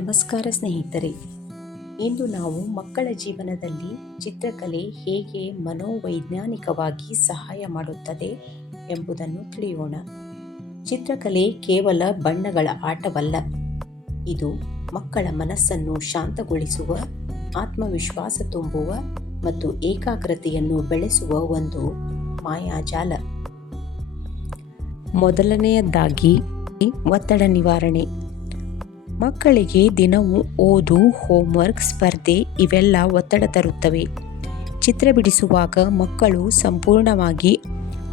ನಮಸ್ಕಾರ ಸ್ನೇಹಿತರೆ. ಇಂದು ನಾವು ಮಕ್ಕಳ ಜೀವನದಲ್ಲಿ ಚಿತ್ರಕಲೆ ಹೇಗೆ ಮನೋವೈಜ್ಞಾನಿಕವಾಗಿ ಸಹಾಯ ಮಾಡುತ್ತದೆ ಎಂಬುದನ್ನು ತಿಳಿಯೋಣ. ಚಿತ್ರಕಲೆ ಕೇವಲ ಬಣ್ಣಗಳ ಆಟವಲ್ಲ. ಇದು ಮಕ್ಕಳ ಮನಸ್ಸನ್ನು ಶಾಂತಗೊಳಿಸುವ, ಆತ್ಮವಿಶ್ವಾಸ ತುಂಬುವ ಮತ್ತು ಏಕಾಗ್ರತೆಯನ್ನು ಬೆಳೆಸುವ ಒಂದು ಮಾಯಾಜಾಲ. ಮೊದಲನೆಯದಾಗಿ ಒತ್ತಡ ನಿವಾರಣೆ. ಮಕ್ಕಳಿಗೆ ದಿನವೂ ಓದು ಹೋಮ್ವರ್ಕ್ ಸ್ಪರ್ಧೆ ಇವೆಲ್ಲ ಒತ್ತಡ ತರುತ್ತವೆ. ಚಿತ್ರ ಬಿಡಿಸುವಾಗ ಮಕ್ಕಳು ಸಂಪೂರ್ಣವಾಗಿ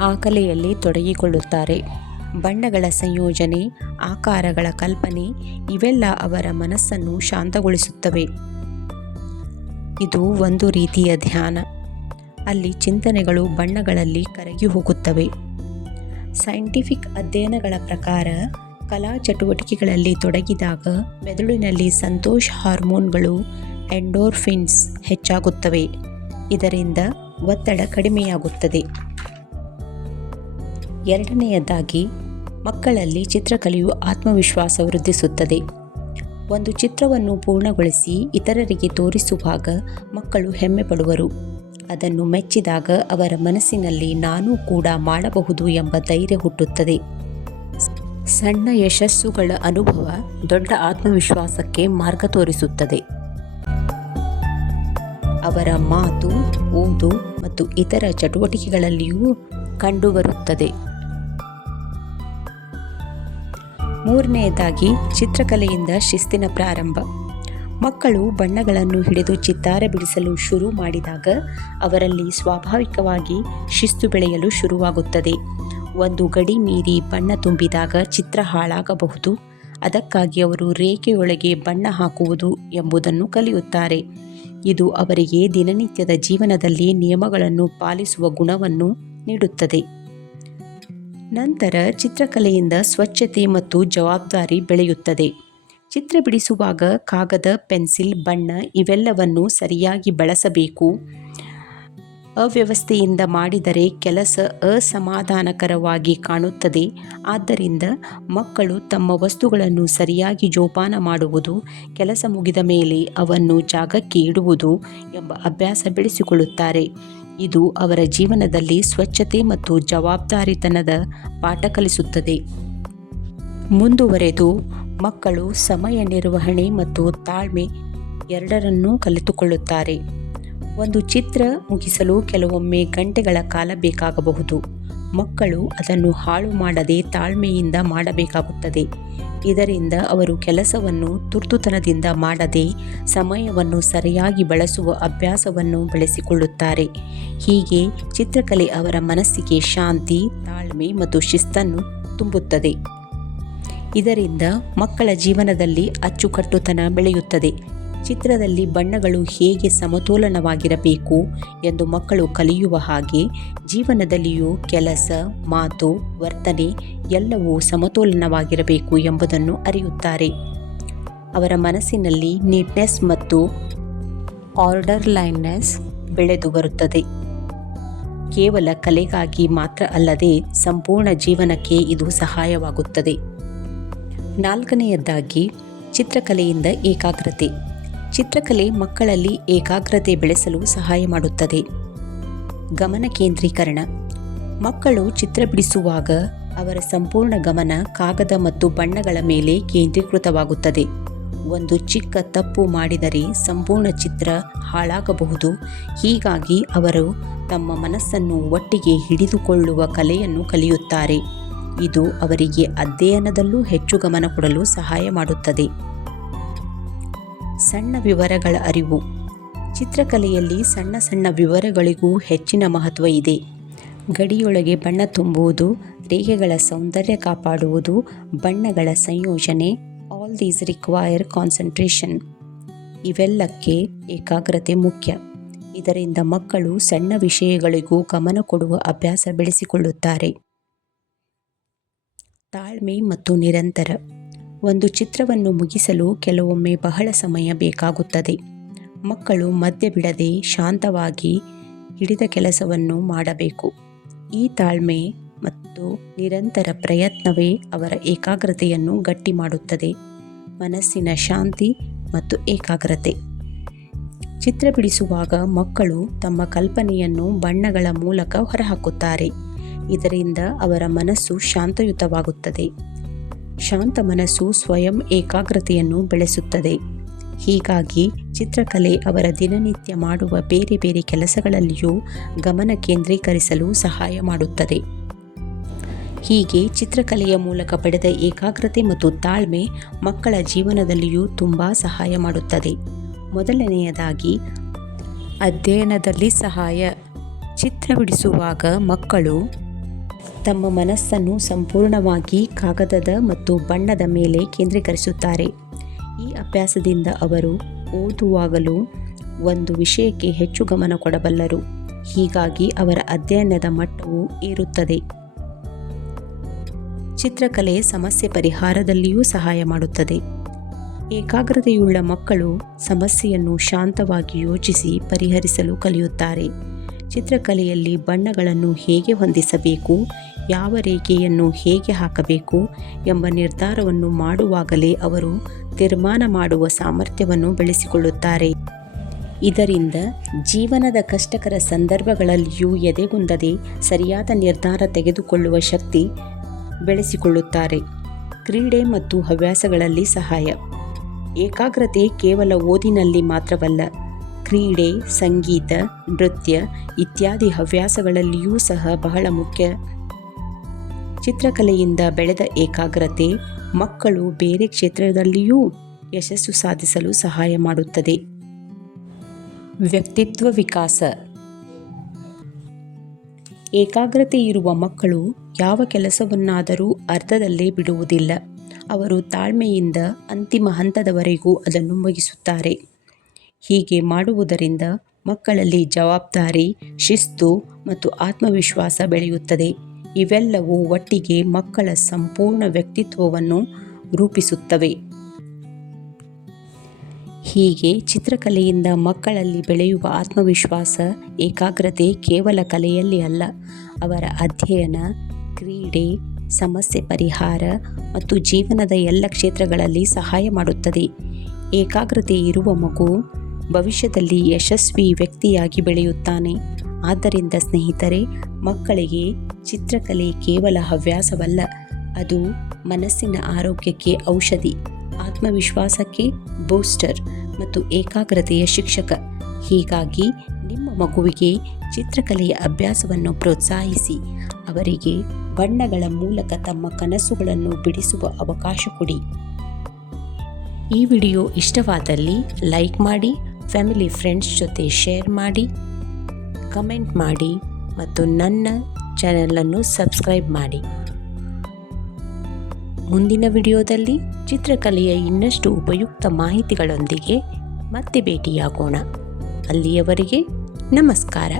ಆ ಕಲೆಯಲ್ಲಿ ತೊಡಗಿಕೊಳ್ಳುತ್ತಾರೆ. ಬಣ್ಣಗಳ ಸಂಯೋಜನೆ, ಆಕಾರಗಳ ಕಲ್ಪನೆ ಇವೆಲ್ಲ ಅವರ ಮನಸ್ಸನ್ನು ಶಾಂತಗೊಳಿಸುತ್ತವೆ. ಇದು ಒಂದು ರೀತಿಯ ಧ್ಯಾನ. ಅಲ್ಲಿ ಚಿಂತನೆಗಳು ಬಣ್ಣಗಳಲ್ಲಿ ಕರಗಿ ಹೋಗುತ್ತವೆ. ಸೈಂಟಿಫಿಕ್ ಅಧ್ಯಯನಗಳ ಪ್ರಕಾರ ಕಲಾ ಚಟುವಟಿಕೆಗಳಲ್ಲಿ ತೊಡಗಿದಾಗ ಮೆದುಳಿನಲ್ಲಿ ಸಂತೋಷ ಹಾರ್ಮೋನ್ಗಳು, ಎಂಡೋರ್ಫಿನ್ಸ್ ಹೆಚ್ಚಾಗುತ್ತವೆ. ಇದರಿಂದ ಒತ್ತಡ ಕಡಿಮೆಯಾಗುತ್ತದೆ. ಎರಡನೆಯದಾಗಿ, ಮಕ್ಕಳಲ್ಲಿ ಚಿತ್ರಕಲೆಯು ಆತ್ಮವಿಶ್ವಾಸ ವೃದ್ಧಿಸುತ್ತದೆ. ಒಂದು ಚಿತ್ರವನ್ನು ಪೂರ್ಣಗೊಳಿಸಿ ಇತರರಿಗೆ ತೋರಿಸುವಾಗ ಮಕ್ಕಳು ಹೆಮ್ಮೆ ಪಡುವರು. ಅದನ್ನು ಮೆಚ್ಚಿದಾಗ ಅವರ ಮನಸ್ಸಿನಲ್ಲಿ ನಾನೂ ಕೂಡ ಮಾಡಬಹುದು ಎಂಬ ಧೈರ್ಯ ಹುಟ್ಟುತ್ತದೆ. ಸಣ್ಣ ಯಶಸ್ಸುಗಳ ಅನುಭವ ದೊಡ್ಡ ಆತ್ಮವಿಶ್ವಾಸಕ್ಕೆ ಮಾರ್ಗ ತೋರಿಸುತ್ತದೆ. ಅವರ ಮಾತು ಓದು ಮತ್ತು ಇತರ ಚಟುವಟಿಕೆಗಳಲ್ಲಿಯೂ ಕಂಡುಬರುತ್ತದೆ. ಮೂರನೆಯದಾಗಿ ಚಿತ್ರಕಲೆಯಿಂದ ಶಿಸ್ತಿನ ಪ್ರಾರಂಭ. ಮಕ್ಕಳು ಬಣ್ಣಗಳನ್ನು ಹಿಡಿದು ಚಿತ್ತಾರ ಬಿಡಿಸಲು ಶುರು ಮಾಡಿದಾಗ ಅವರಲ್ಲಿ ಸ್ವಾಭಾವಿಕವಾಗಿ ಶಿಸ್ತು ಬೆಳೆಯಲು ಶುರುವಾಗುತ್ತದೆ. ಒಂದು ಗಡಿ ಮೀರಿ ಬಣ್ಣ ತುಂಬಿದಾಗ ಚಿತ್ರ ಹಾಳಾಗಬಹುದು. ಅದಕ್ಕಾಗಿ ಅವರು ರೇಖೆಯೊಳಗೆ ಬಣ್ಣ ಹಾಕುವುದು ಎಂಬುದನ್ನು ಕಲಿಯುತ್ತಾರೆ. ಇದು ಅವರಿಗೆ ದಿನನಿತ್ಯದ ಜೀವನದಲ್ಲಿ ನಿಯಮಗಳನ್ನು ಪಾಲಿಸುವ ಗುಣವನ್ನು ನೀಡುತ್ತದೆ. ನಂತರ ಚಿತ್ರಕಲೆಯಿಂದ ಸ್ವಚ್ಛತೆ ಮತ್ತು ಜವಾಬ್ದಾರಿ ಬೆಳೆಯುತ್ತದೆ. ಚಿತ್ರ ಬಿಡಿಸುವಾಗ ಕಾಗದ, ಪೆನ್ಸಿಲ್, ಬಣ್ಣ ಇವೆಲ್ಲವನ್ನು ಸರಿಯಾಗಿ ಬಳಸಬೇಕು. ಅವ್ಯವಸ್ಥೆಯಿಂದ ಮಾಡಿದರೆ ಕೆಲಸ ಅಸಮಾಧಾನಕರವಾಗಿ ಕಾಣುತ್ತದೆ. ಆದ್ದರಿಂದ ಮಕ್ಕಳು ತಮ್ಮ ವಸ್ತುಗಳನ್ನು ಸರಿಯಾಗಿ ಜೋಪಾನ ಮಾಡುವುದು, ಕೆಲಸ ಮುಗಿದ ಮೇಲೆ ಅವನ್ನು ಜಾಗಕ್ಕೆ ಇಡುವುದು ಎಂಬ ಅಭ್ಯಾಸ ಬೆಳೆಸಿಕೊಳ್ಳುತ್ತಾರೆ. ಇದು ಅವರ ಜೀವನದಲ್ಲಿ ಸ್ವಚ್ಛತೆ ಮತ್ತು ಜವಾಬ್ದಾರಿತನದ ಪಾಠ ಕಲಿಸುತ್ತದೆ. ಮುಂದುವರೆದು ಮಕ್ಕಳು ಸಮಯ ನಿರ್ವಹಣೆ ಮತ್ತು ತಾಳ್ಮೆ ಎರಡರನ್ನೂ ಕಲಿತುಕೊಳ್ಳುತ್ತಾರೆ. ಒಂದು ಚಿತ್ರ ಮುಗಿಸಲು ಕೆಲವೊಮ್ಮೆ ಗಂಟೆಗಳ ಕಾಲ ಬೇಕಾಗಬಹುದು. ಮಕ್ಕಳು ಅದನ್ನು ಹಾಳು ಮಾಡದೆ ತಾಳ್ಮೆಯಿಂದ ಮಾಡಬೇಕಾಗುತ್ತದೆ. ಇದರಿಂದ ಅವರು ಕೆಲಸವನ್ನು ತುರ್ತುತನದಿಂದ ಮಾಡದೆ ಸಮಯವನ್ನು ಸರಿಯಾಗಿ ಬಳಸುವ ಅಭ್ಯಾಸವನ್ನು ಬೆಳೆಸಿಕೊಳ್ಳುತ್ತಾರೆ. ಹೀಗೆ ಚಿತ್ರಕಲೆ ಅವರ ಮನಸ್ಸಿಗೆ ಶಾಂತಿ, ತಾಳ್ಮೆ ಮತ್ತು ಶಿಸ್ತನ್ನು ತುಂಬುತ್ತದೆ. ಇದರಿಂದ ಮಕ್ಕಳ ಜೀವನದಲ್ಲಿ ಅಚ್ಚುಕಟ್ಟುತನ ಬೆಳೆಯುತ್ತದೆ. ಚಿತ್ರದಲ್ಲಿ ಬಣ್ಣಗಳು ಹೇಗೆ ಸಮತೋಲನವಾಗಿರಬೇಕು ಎಂದು ಮಕ್ಕಳು ಕಲಿಯುವ ಹಾಗೆ ಜೀವನದಲ್ಲಿಯೂ ಕೆಲಸ, ಮಾತು, ವರ್ತನೆ ಎಲ್ಲವೂ ಸಮತೋಲನವಾಗಿರಬೇಕು ಎಂಬುದನ್ನು ಅರಿಯುತ್ತಾರೆ. ಅವರ ಮನಸ್ಸಿನಲ್ಲಿ ನೀಟ್ನೆಸ್ ಮತ್ತು ಆರ್ಡರ್ ಲೈನ್ನೆಸ್ ಬೆಳೆದು ಬರುತ್ತದೆ. ಕೇವಲ ಕಲೆಗಾಗಿ ಮಾತ್ರ ಅಲ್ಲದೆ ಸಂಪೂರ್ಣ ಜೀವನಕ್ಕೆ ಇದು ಸಹಾಯವಾಗುತ್ತದೆ. ನಾಲ್ಕನೆಯದಾಗಿ ಚಿತ್ರಕಲೆಯಿಂದ ಏಕಾಗ್ರತೆ. ಚಿತ್ರಕಲೆ ಮಕ್ಕಳಲ್ಲಿ ಏಕಾಗ್ರತೆ ಬೆಳೆಸಲು ಸಹಾಯ ಮಾಡುತ್ತದೆ. ಗಮನ ಕೇಂದ್ರೀಕರಣ. ಮಕ್ಕಳು ಚಿತ್ರ ಬಿಡಿಸುವಾಗ ಅವರ ಸಂಪೂರ್ಣ ಗಮನ ಕಾಗದ ಮತ್ತು ಬಣ್ಣಗಳ ಮೇಲೆ ಕೇಂದ್ರೀಕೃತವಾಗುತ್ತದೆ. ಒಂದು ಚಿಕ್ಕ ತಪ್ಪು ಮಾಡಿದರೆ ಸಂಪೂರ್ಣ ಚಿತ್ರ ಹಾಳಾಗಬಹುದು. ಹೀಗಾಗಿ ಅವರು ತಮ್ಮ ಮನಸ್ಸನ್ನು ಒಟ್ಟಿಗೆ ಹಿಡಿದುಕೊಳ್ಳುವ ಕಲೆಯನ್ನು ಕಲಿಯುತ್ತಾರೆ. ಇದು ಅವರಿಗೆ ಅಧ್ಯಯನದಲ್ಲೂ ಹೆಚ್ಚು ಗಮನ ಕೊಡಲು ಸಹಾಯ ಮಾಡುತ್ತದೆ. ಸಣ್ಣ ವಿವರಗಳ ಅರಿವು. ಚಿತ್ರಕಲೆಯಲ್ಲಿ ಸಣ್ಣ ಸಣ್ಣ ವಿವರಗಳಿಗೂ ಹೆಚ್ಚಿನ ಮಹತ್ವ ಇದೆ. ಗಡಿಯೊಳಗೆ ಬಣ್ಣ ತುಂಬುವುದು, ರೇಖೆಗಳ ಸೌಂದರ್ಯ ಕಾಪಾಡುವುದು, ಬಣ್ಣಗಳ ಸಂಯೋಜನೆ ಆಲ್ ದೀಸ್ ರಿಕ್ವೈರ್ ಕಾನ್ಸಂಟ್ರೇಷನ್ ಇವೆಲ್ಲಕ್ಕೆ ಏಕಾಗ್ರತೆ ಮುಖ್ಯ. ಇದರಿಂದ ಮಕ್ಕಳು ಸಣ್ಣ ವಿಷಯಗಳಿಗೂ ಗಮನ ಕೊಡುವ ಅಭ್ಯಾಸ ಬೆಳೆಸಿಕೊಳ್ಳುತ್ತಾರೆ. ತಾಳ್ಮೆ ಮತ್ತು ನಿರಂತರ. ಒಂದು ಚಿತ್ರವನ್ನು ಮುಗಿಸಲು ಕೆಲವೊಮ್ಮೆ ಬಹಳ ಸಮಯ ಬೇಕಾಗುತ್ತದೆ. ಮಕ್ಕಳು ಮಧ್ಯ ಬಿಡದೆ ಶಾಂತವಾಗಿ ಹಿಡಿದ ಕೆಲಸವನ್ನು ಮಾಡಬೇಕು. ಈ ತಾಳ್ಮೆ ಮತ್ತು ನಿರಂತರ ಪ್ರಯತ್ನವೇ ಅವರ ಏಕಾಗ್ರತೆಯನ್ನು ಗಟ್ಟಿ ಮಾಡುತ್ತದೆ. ಮನಸ್ಸಿನ ಶಾಂತಿ ಮತ್ತು ಏಕಾಗ್ರತೆ. ಚಿತ್ರ ಬಿಡಿಸುವಾಗ ಮಕ್ಕಳು ತಮ್ಮ ಕಲ್ಪನೆಯನ್ನು ಬಣ್ಣಗಳ ಮೂಲಕ ಹೊರಹಾಕುತ್ತಾರೆ. ಇದರಿಂದ ಅವರ ಮನಸ್ಸು ಶಾಂತಯುತವಾಗುತ್ತದೆ. ಶಾಂತ ಮನಸ್ಸು ಸ್ವಯಂ ಏಕಾಗ್ರತೆಯನ್ನು ಬೆಳೆಸುತ್ತದೆ. ಹೀಗಾಗಿ ಚಿತ್ರಕಲೆ ಅವರ ದಿನನಿತ್ಯ ಮಾಡುವ ಬೇರೆ ಬೇರೆ ಕೆಲಸಗಳಲ್ಲಿಯೂ ಗಮನ ಕೇಂದ್ರೀಕರಿಸಲು ಸಹಾಯ ಮಾಡುತ್ತದೆ. ಹೀಗೆ ಚಿತ್ರಕಲೆಯ ಮೂಲಕ ಪಡೆದ ಏಕಾಗ್ರತೆ ಮತ್ತು ತಾಳ್ಮೆ ಮಕ್ಕಳ ಜೀವನದಲ್ಲಿಯೂ ತುಂಬ ಸಹಾಯ ಮಾಡುತ್ತದೆ. ಮೊದಲನೆಯದಾಗಿ, ಅಧ್ಯಯನದಲ್ಲಿ ಸಹಾಯ. ಚಿತ್ರ ಬಿಡಿಸುವಾಗ ಮಕ್ಕಳು ತಮ್ಮ ಮನಸ್ಸನ್ನು ಸಂಪೂರ್ಣವಾಗಿ ಕಾಗದದ ಮತ್ತು ಬಣ್ಣದ ಮೇಲೆ ಕೇಂದ್ರೀಕರಿಸುತ್ತಾರೆ. ಈ ಅಭ್ಯಾಸದಿಂದ ಅವರು ಓದುವಾಗಲೂ ಒಂದು ವಿಷಯಕ್ಕೆ ಹೆಚ್ಚು ಗಮನ ಕೊಡಬಲ್ಲರು. ಹೀಗಾಗಿ ಅವರ ಅಧ್ಯಯನದ ಮಟ್ಟವು ಏರುತ್ತದೆ. ಚಿತ್ರಕಲೆ ಸಮಸ್ಯೆ ಪರಿಹಾರದಲ್ಲಿಯೂ ಸಹಾಯ ಮಾಡುತ್ತದೆ. ಏಕಾಗ್ರತೆಯುಳ್ಳ ಮಕ್ಕಳು ಸಮಸ್ಯೆಯನ್ನು ಶಾಂತವಾಗಿ ಯೋಚಿಸಿ ಪರಿಹರಿಸಲು ಕಲಿಯುತ್ತಾರೆ. ಚಿತ್ರಕಲೆಯಲ್ಲಿ ಬಣ್ಣಗಳನ್ನು ಹೇಗೆ ಹೊಂದಿಸಬೇಕು, ಯಾವ ರೇಖೆಯನ್ನು ಹೇಗೆ ಹಾಕಬೇಕು ಎಂಬ ನಿರ್ಧಾರವನ್ನು ಮಾಡುವಾಗಲೇ ಅವರು ತೀರ್ಮಾನ ಮಾಡುವ ಸಾಮರ್ಥ್ಯವನ್ನು ಬೆಳೆಸಿಕೊಳ್ಳುತ್ತಾರೆ. ಇದರಿಂದ ಜೀವನದ ಕಷ್ಟಕರ ಸಂದರ್ಭಗಳಲ್ಲಿಯೂ ಎದೆಗುಂದದೆ ಸರಿಯಾದ ನಿರ್ಧಾರ ತೆಗೆದುಕೊಳ್ಳುವ ಶಕ್ತಿ ಬೆಳೆಸಿಕೊಳ್ಳುತ್ತಾರೆ. ಕ್ರೀಡೆ ಮತ್ತು ಹವ್ಯಾಸಗಳಲ್ಲಿ ಸಹಾಯ. ಏಕಾಗ್ರತೆ ಕೇವಲ ಓದಿನಲ್ಲಿ ಮಾತ್ರವಲ್ಲ ಕ್ರೀಡೆ, ಸಂಗೀತ, ನೃತ್ಯ ಇತ್ಯಾದಿ ಹವ್ಯಾಸಗಳಲ್ಲಿಯೂ ಸಹ ಬಹಳ ಮುಖ್ಯ. ಚಿತ್ರಕಲೆಯಿಂದ ಬೆಳೆದ ಏಕಾಗ್ರತೆ ಮಕ್ಕಳು ಬೇರೆ ಕ್ಷೇತ್ರದಲ್ಲಿಯೂ ಯಶಸ್ಸು ಸಾಧಿಸಲು ಸಹಾಯ ಮಾಡುತ್ತದೆ. ವ್ಯಕ್ತಿತ್ವ ವಿಕಾಸ. ಏಕಾಗ್ರತೆ ಇರುವ ಮಕ್ಕಳು ಯಾವ ಕೆಲಸವನ್ನಾದರೂ ಅರ್ಧದಲ್ಲೇ ಬಿಡುವುದಿಲ್ಲ. ಅವರು ತಾಳ್ಮೆಯಿಂದ ಅಂತಿಮ ಹಂತದವರೆಗೂ ಅದನ್ನು ಮುಗಿಸುತ್ತಾರೆ. ಹೀಗೆ ಮಾಡುವುದರಿಂದ ಮಕ್ಕಳಲ್ಲಿ ಜವಾಬ್ದಾರಿ, ಶಿಸ್ತು ಮತ್ತು ಆತ್ಮವಿಶ್ವಾಸ ಬೆಳೆಯುತ್ತದೆ. ಇವೆಲ್ಲವೂ ಒಟ್ಟಿಗೆ ಮಕ್ಕಳ ಸಂಪೂರ್ಣ ವ್ಯಕ್ತಿತ್ವವನ್ನು ರೂಪಿಸುತ್ತವೆ. ಹೀಗೆ ಚಿತ್ರಕಲೆಯಿಂದ ಮಕ್ಕಳಲ್ಲಿ ಬೆಳೆಯುವ ಆತ್ಮವಿಶ್ವಾಸ, ಏಕಾಗ್ರತೆ ಕೇವಲ ಕಲೆಯಲ್ಲಿ ಅಲ್ಲ, ಅವರ ಅಧ್ಯಯನ, ಕ್ರೀಡೆ, ಸಮಸ್ಯೆ ಪರಿಹಾರ ಮತ್ತು ಜೀವನದ ಎಲ್ಲ ಕ್ಷೇತ್ರಗಳಲ್ಲಿ ಸಹಾಯ ಮಾಡುತ್ತದೆ. ಏಕಾಗ್ರತೆ ಇರುವ ಮಗು ಭವಿಷ್ಯದಲ್ಲಿ ಯಶಸ್ವಿ ವ್ಯಕ್ತಿಯಾಗಿ ಬೆಳೆಯುತ್ತಾನೆ. ಆದ್ದರಿಂದ ಸ್ನೇಹಿತರೆ, ಮಕ್ಕಳಿಗೆ ಚಿತ್ರಕಲೆ ಕೇವಲ ಹವ್ಯಾಸವಲ್ಲ, ಅದು ಮನಸ್ಸಿನ ಆರೋಗ್ಯಕ್ಕೆ ಔಷಧಿ, ಆತ್ಮವಿಶ್ವಾಸಕ್ಕೆ ಬೂಸ್ಟರ್ ಮತ್ತು ಏಕಾಗ್ರತೆಯ ಶಿಕ್ಷಕ. ಹೀಗಾಗಿ ನಿಮ್ಮ ಮಗುವಿಗೆ ಚಿತ್ರಕಲೆಯ ಅಭ್ಯಾಸವನ್ನು ಪ್ರೋತ್ಸಾಹಿಸಿ, ಅವರಿಗೆ ಬಣ್ಣಗಳ ಮೂಲಕ ತಮ್ಮ ಕನಸುಗಳನ್ನು ಬಿಡಿಸುವ ಅವಕಾಶ ಕೊಡಿ. ಈ ವಿಡಿಯೋ ಇಷ್ಟವಾದಲ್ಲಿ ಲೈಕ್ ಮಾಡಿ ಫ್ಯಾಮಿಲಿ ಫ್ರೆಂಡ್ಸ್ ಜೊತೆ ಶೇರ್ ಮಾಡಿ, ಕಮೆಂಟ್ ಮಾಡಿ ಮತ್ತು ನನ್ನ ಚಾನಲನ್ನು ಸಬ್ಸ್ಕ್ರೈಬ್ ಮಾಡಿ. ಮುಂದಿನ ವಿಡಿಯೋದಲ್ಲಿ ಚಿತ್ರಕಲೆಯ ಇನ್ನಷ್ಟು ಉಪಯುಕ್ತ ಮಾಹಿತಿಗಳೊಂದಿಗೆ ಮತ್ತೆ ಭೇಟಿಯಾಗೋಣ. ಅಲ್ಲಿಯವರೆಗೆ ನಮಸ್ಕಾರ.